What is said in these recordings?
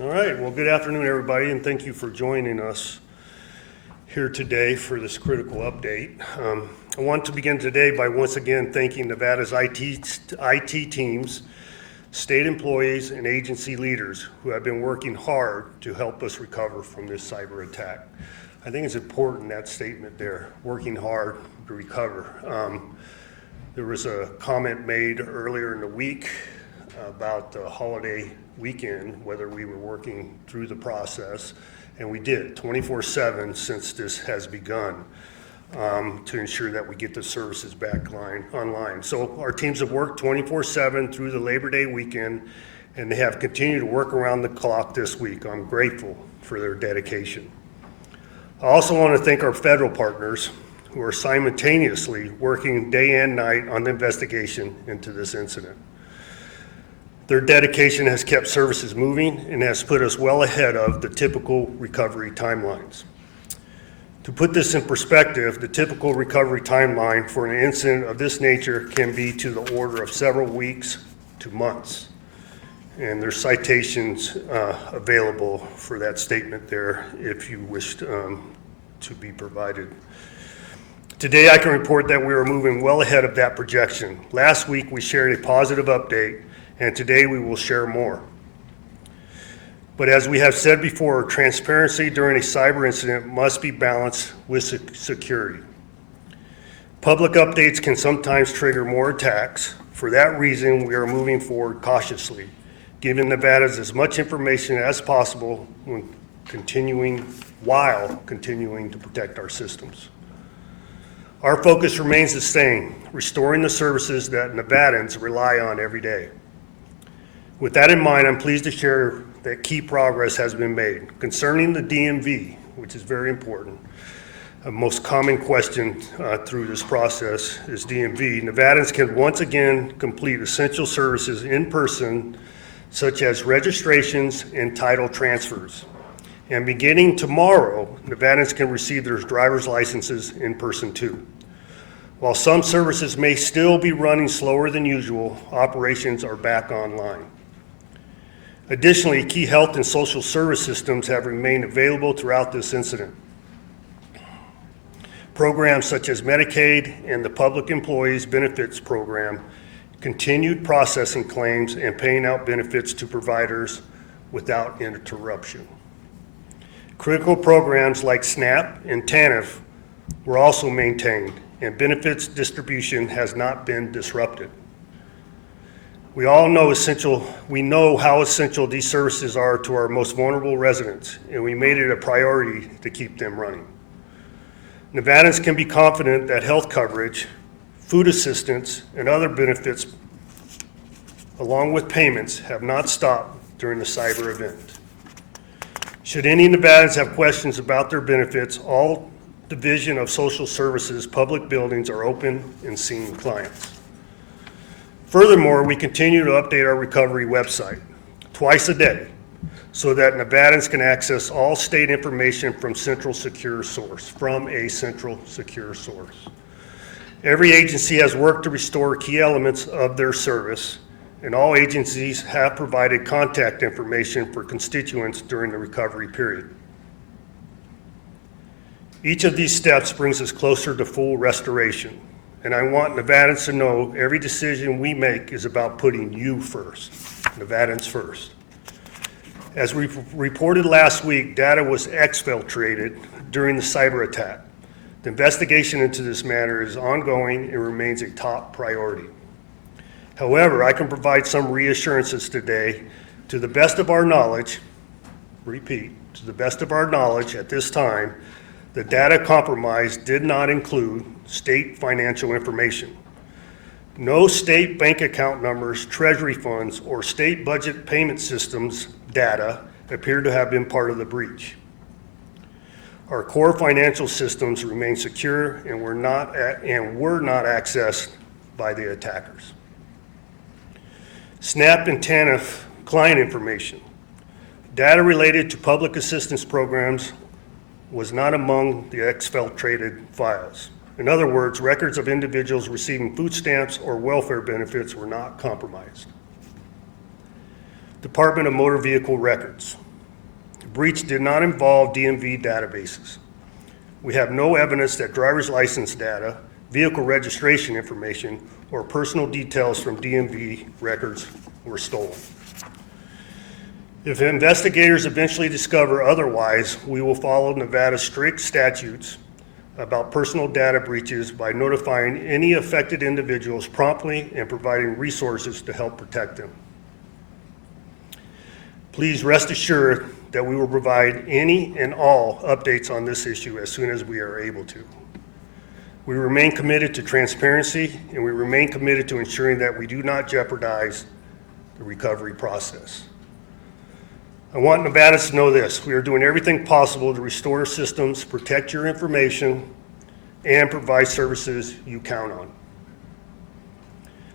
All right, well, good afternoon, everybody, and thank you for joining us here today for this critical update. I want to begin today by once again thanking Nevada's IT teams, state employees, and agency leaders who have been working hard to help us recover from this cyber attack. I think it's important, that statement there, working hard to recover. There was a comment made earlier in the week about the holiday weekend, whether we were working through the process, and we did 24/7 since this has begun to ensure that we get the services back online. So our teams have worked 24/7 through the Labor Day weekend, and they have continued to work around the clock this week. I'm grateful for their dedication. I also want to thank our federal partners who are simultaneously working day and night on the investigation into this incident. Their dedication has kept services moving and has put us well ahead of the typical recovery timelines. To put this in perspective, the typical recovery timeline for an incident of this nature can be to the order of several weeks to months. And there's citations available for that statement there if you wish to be provided. Today I can report that we are moving well ahead of that projection. Last week we shared a positive update, and today we will share more. But as we have said before, transparency during a cyber incident must be balanced with security. Public updates can sometimes trigger more attacks. For that reason, we are moving forward cautiously, giving Nevadans as much information as possible while continuing to protect our systems. Our focus remains the same, restoring the services that Nevadans rely on every day. With that in mind, I'm pleased to share that key progress has been made. Concerning the DMV, which is very important, a most common question through this process is DMV. Nevadans can once again complete essential services in person, such as registrations and title transfers. And beginning tomorrow, Nevadans can receive their driver's licenses in person too. While some services may still be running slower than usual, operations are back online. Additionally, key health and social service systems have remained available throughout this incident. Programs such as Medicaid and the Public Employees Benefits Program continued processing claims and paying out benefits to providers without interruption. Critical programs like SNAP and TANF were also maintained, and benefits distribution has not been disrupted. We know how essential these services are to our most vulnerable residents, and we made it a priority to keep them running. Nevadans can be confident that health coverage, food assistance, and other benefits, along with payments, have not stopped during the cyber event. Should any Nevadans have questions about their benefits, all Division of Social Services public buildings are open and seeing clients. Furthermore, we continue to update our recovery website twice a day so that Nevadans can access all state information from a central secure source. Every agency has worked to restore key elements of their service, and all agencies have provided contact information for constituents during the recovery period. Each of these steps brings us closer to full restoration. And I want Nevadans to know every decision we make is about putting you first, Nevadans first. As we reported last week, data was exfiltrated during the cyber attack. The investigation into this matter is ongoing and remains a top priority. However, I can provide some reassurances today. To the best of our knowledge, to the best of our knowledge at this time, the data compromised did not include state financial information. No state bank account numbers, treasury funds, or state budget payment systems data appear to have been part of the breach. Our core financial systems remain secure and were not accessed by the attackers. SNAP and TANF client information. Data related to public assistance programs was not among the exfiltrated files. In other words, records of individuals receiving food stamps or welfare benefits were not compromised. Department of Motor Vehicle Records. The breach did not involve DMV databases. We have no evidence that driver's license data, vehicle registration information, or personal details from DMV records were stolen. If investigators eventually discover otherwise, we will follow Nevada's strict statutes about personal data breaches by notifying any affected individuals promptly and providing resources to help protect them. Please rest assured that we will provide any and all updates on this issue as soon as we are able to. We remain committed to transparency, and we remain committed to ensuring that we do not jeopardize the recovery process. I want Nevadans to know this: we are doing everything possible to restore systems, protect your information, and provide services you count on.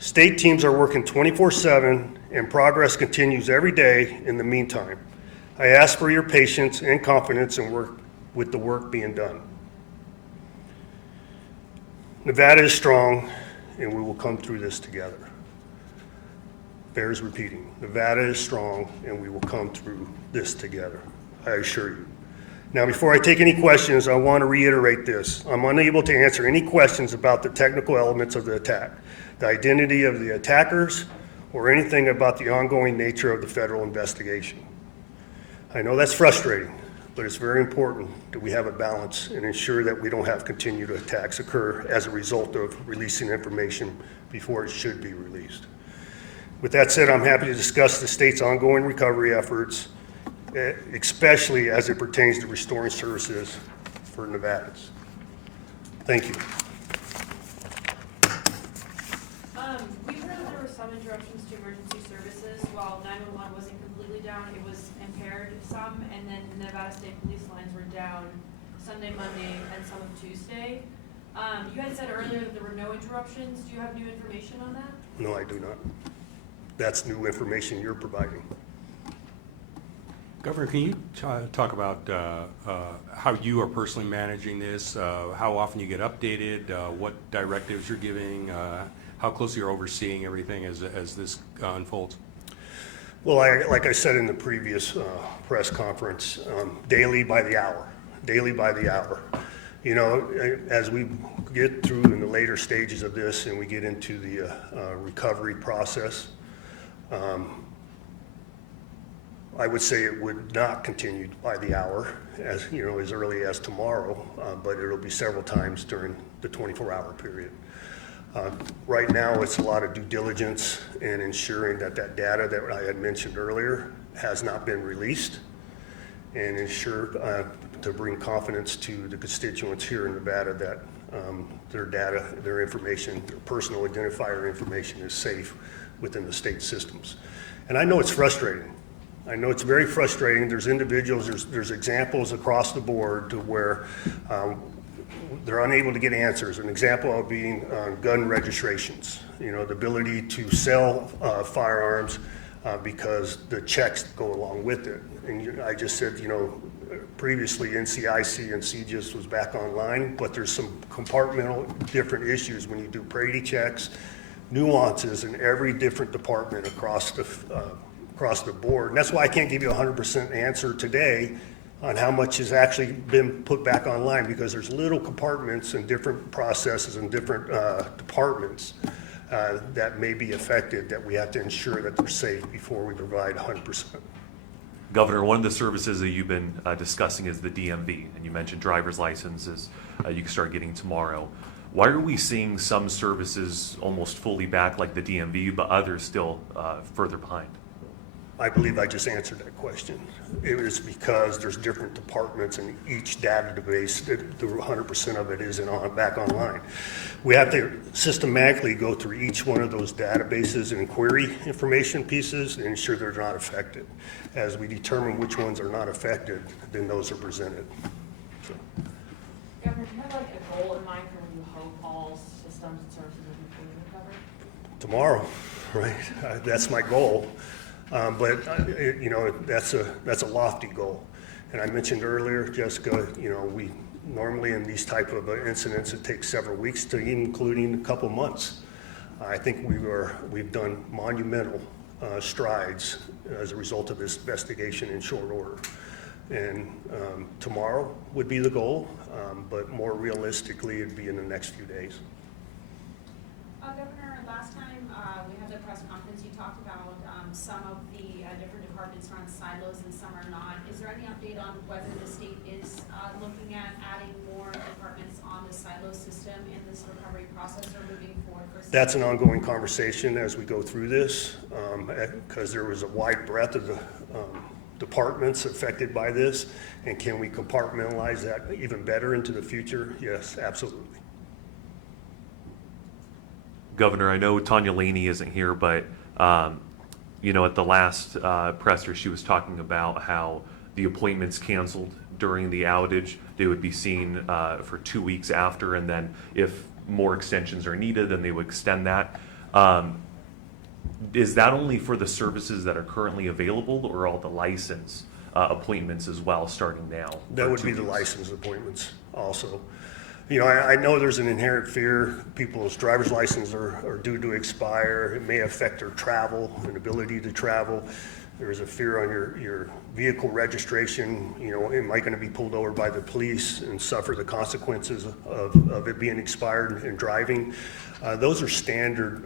State teams are working 24/7, and progress continues every day in the meantime. I ask for your patience and confidence in work with the work being done. Nevada is strong, and we will come through this together. Bears repeating, Nevada is strong, and we will come through this together, I assure you. Now, before I take any questions, I want to reiterate this. I'm unable to answer any questions about the technical elements of the attack, the identity of the attackers, or anything about the ongoing nature of the federal investigation. I know that's frustrating, but it's very important that we have a balance and ensure that we don't have continued attacks occur as a result of releasing information before it should be released. With that said, I'm happy to discuss the state's ongoing recovery efforts, especially as it pertains to restoring services for Nevadans. Thank you. We heard that there were some interruptions to emergency services. While 911 wasn't completely down, it was impaired some, and then Nevada State Police lines were down Sunday, Monday, and some of Tuesday. You had said earlier that there were no interruptions. Do you have new information on that? No, I do not. That's new information you're providing. Governor, can you talk about how you are personally managing this, how often you get updated, what directives you're giving, how closely you're overseeing everything as this unfolds? Well, like I said in the previous press conference, daily by the hour. You know, as we get through in the later stages of this and we get into the recovery process, I would say it would not continue by the hour, as you know, as early as tomorrow, but it'll be several times during the 24-hour period. Right now, it's a lot of due diligence and ensuring that that data that I had mentioned earlier has not been released, and ensure to bring confidence to the constituents here in Nevada that their data, their information, their personal identifier information is safe within the state systems. And I know it's frustrating. I know it's very frustrating. There's individuals, there's examples across the board to where they're unable to get answers. An example of being gun registrations, you know, the ability to sell firearms because the checks go along with it. And I just said, you know, previously NCIC and CGIS was back online, but there's some compartmental different issues when you do Brady checks, nuances in every different department across the board. And that's why I can't give you a 100% answer today on how much has actually been put back online, because there's little compartments and different processes and different departments that may be affected that we have to ensure that they're safe before we provide 100%. Governor, one of the services that you've been discussing is the DMV, and you mentioned driver's licenses you can start getting tomorrow. Why are we seeing some services almost fully back like the DMV, but others still further behind? I believe I just answered that question. It is because there's different departments in each database that the 100% of it isn't back online. We have to systematically go through each one of those databases and query information pieces and ensure they're not affected. As we determine which ones are not affected, then those are presented. So. Governor, do you have like a goal in mind for when you hope all systems and services will be fully recovered? Tomorrow, right? That's my goal. But you know, that's a lofty goal. And I mentioned earlier, Jessica, you know, we normally in these type of incidents, it takes several weeks to including a couple months. I think we've done monumental strides as a result of this investigation in short order. And tomorrow would be the goal, but more realistically, it'd be in the next few days. Governor, last time we had the press conference, you talked about some of the different departments are on silos and some are not. Is there any update on whether the state is looking at adding more departments on the silo system in this recovery process or moving forward? That's an ongoing conversation as we go through this, because there was a wide breadth of the departments affected by this, and can we compartmentalize that even better into the future? Yes, absolutely. Governor, I know Tanya Laney isn't here, but you know, at the last presser, she was talking about how the appointments canceled during the outage, they would be seen for 2 weeks after, and then if more extensions are needed, then they would extend that. Is that only for the services that are currently available, or all the license appointments as well, starting now? That would be the license appointments also. You know, I know there's an inherent fear. People's driver's licenses are due to expire. It may affect their travel and ability to travel. There's a fear on your vehicle registration. You know, am I going to be pulled over by the police and suffer the consequences of it being expired and driving? Those are standard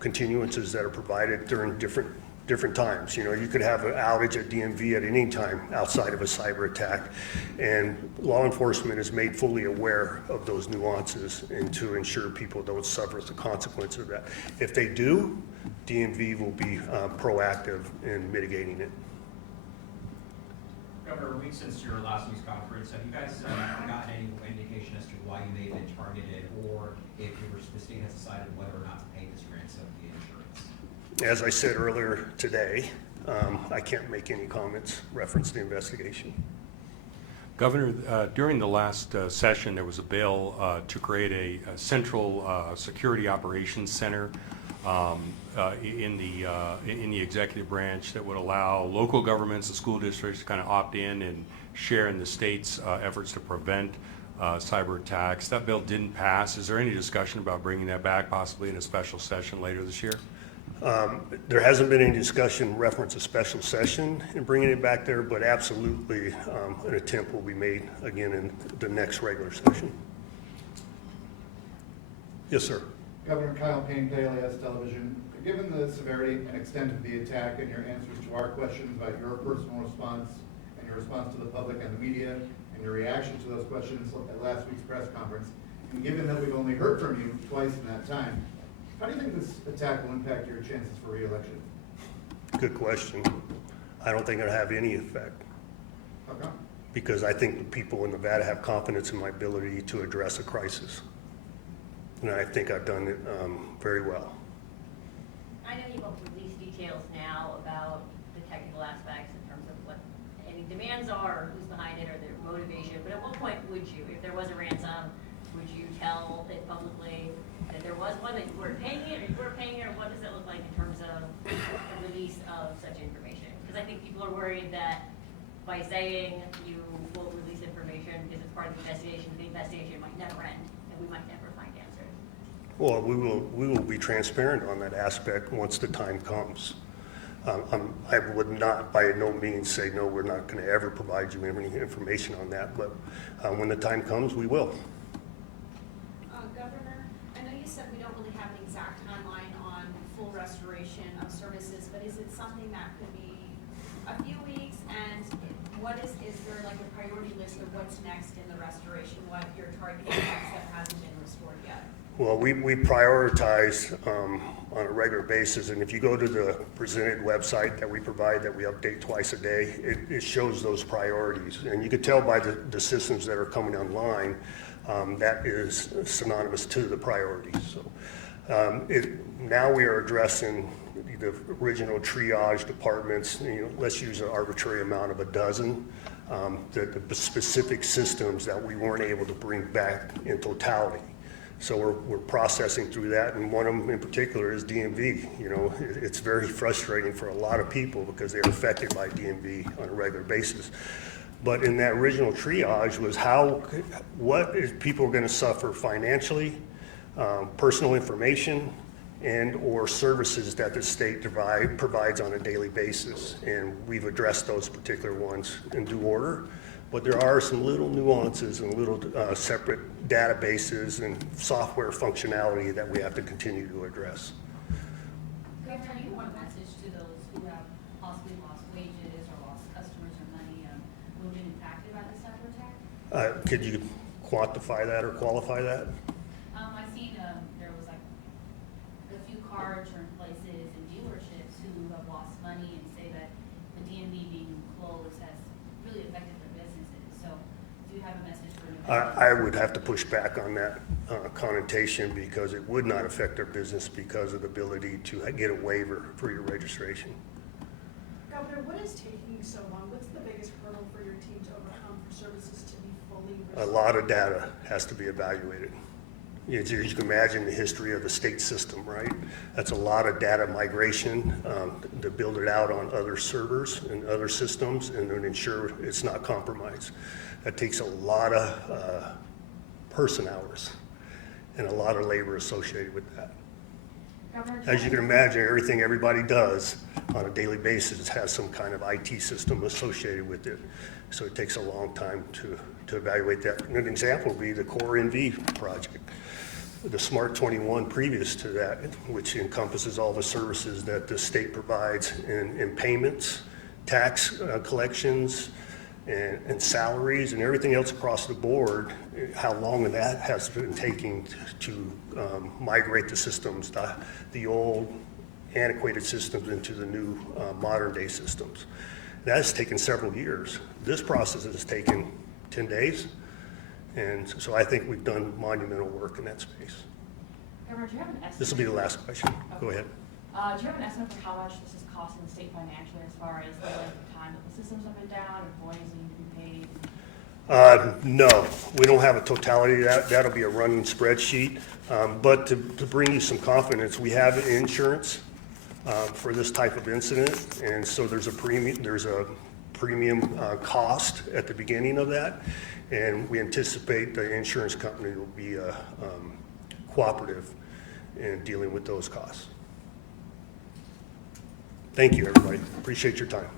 continuances that are provided during different times. You know, you could have an outage at DMV at any time outside of a cyber attack, and law enforcement is made fully aware of those nuances and to ensure people don't suffer the consequence of that. If they do, DMV will be proactive in mitigating it. Governor, a week since your last news conference, have you guys gotten any indication as to why you may have been targeted, or if the state has decided whether or not to pay this ransom via insurance? As I said earlier today, I can't make any comments reference the investigation. Governor, during the last session, there was a bill to create a central security operations center in the executive branch that would allow local governments and school districts to kind of opt in and share in the state's efforts to prevent cyber attacks. That bill didn't pass. Is there any discussion about bringing that back, possibly in a special session later this year? There hasn't been any discussion reference a special session in bringing it back there, but absolutely an attempt will be made again in the next regular session. Yes, sir. Governor Kyle Payne, KLAS Television. Given the severity and extent of the attack and your answers to our questions about your personal response and your response to the public and the media and your reaction to those questions at last week's press conference, and given that we've only heard from you twice in that time, how do you think this attack will impact your chances for re-election? Good question. I don't think it'll have any effect. How come? Because I think the people in Nevada have confidence in my ability to address a crisis. And I think I've done it very well. I know you won't release details now about the technical aspects in terms of what any demands are, or who's behind it, or their motivation, but at what point would you, if there was a ransom, would you tell it publicly that there was one, that you weren't paying it, or you were paying it, or what does it look like in terms of the release of such information? Because I think people are worried that by saying you will release information because it's part of the investigation might never end, and we might never find answers. Well, we will be transparent on that aspect once the time comes. I would not by no means say, no, we're not going to ever provide you any information on that, but when the time comes, we will. Governor, I know you said we don't really have an exact timeline on full restoration of services, but is it something that could be a few weeks? And is there like a priority list of what's next in the restoration, what you're targeting next that hasn't been restored yet? Well, we prioritize on a regular basis, and if you go to the presented website that we provide, that we update twice a day, it shows those priorities. And you could tell by the systems that are coming online, that is synonymous to the priorities. So now we are addressing the original triage departments. You know, let's use an arbitrary amount of a dozen. The specific systems that we weren't able to bring back in totality. So we're processing through that, and one of them in particular is DMV. You know, it's very frustrating for a lot of people because they're affected by DMV on a regular basis. But in that original triage was what is people going to suffer financially, personal information, and/or services that the state provides on a daily basis. And we've addressed those particular ones in due order. But there are some little nuances and little separate databases and software functionality that we have to continue to address. Governor, do you want a message to those who have possibly lost wages or lost customers or money, who have been impacted by the cyber attack? Could you quantify that or qualify that? I seen, there was like a few car insurance places and dealerships who have lost money and say that the DMV being closed has really affected their businesses. So do you have a message for them? I would have to push back on that connotation because it would not affect their business because of the ability to get a waiver for your registration. Governor, what is taking so long? What's the biggest hurdle for your team to overcome for services to be fully A restored? lot of data has to be evaluated. As you can imagine, the history of the state system, right? That's a lot of data migration to build it out on other servers and other systems and then ensure it's not compromised. That takes a lot of person hours and a lot of labor associated with that. Governor, As you can imagine, everything everybody does on a daily basis has some kind of IT system associated with it. So it takes a long time to evaluate that. And an example would be the KTNV project. The Smart 21 previous to that, which encompasses all the services that the state provides in payments, tax collections, and salaries and everything else across the board, how long that has been taking to migrate the systems, the old antiquated systems into the new modern day systems. That has taken several years. This process has taken 10 days. And so I think we've done monumental work in that space. Governor, do you have an estimate? This will be the last question. Go ahead. Do you have an estimate for how much this is costing the state financially as far as the length of time that the systems have been down, employees need to be paid? No, we don't have a totality of that. That'll be a running spreadsheet. But to bring you some confidence, we have insurance for this type of incident. And so there's a premium cost at the beginning of that. And we anticipate the insurance company will be cooperative in dealing with those costs. Thank you, everybody. Appreciate your time.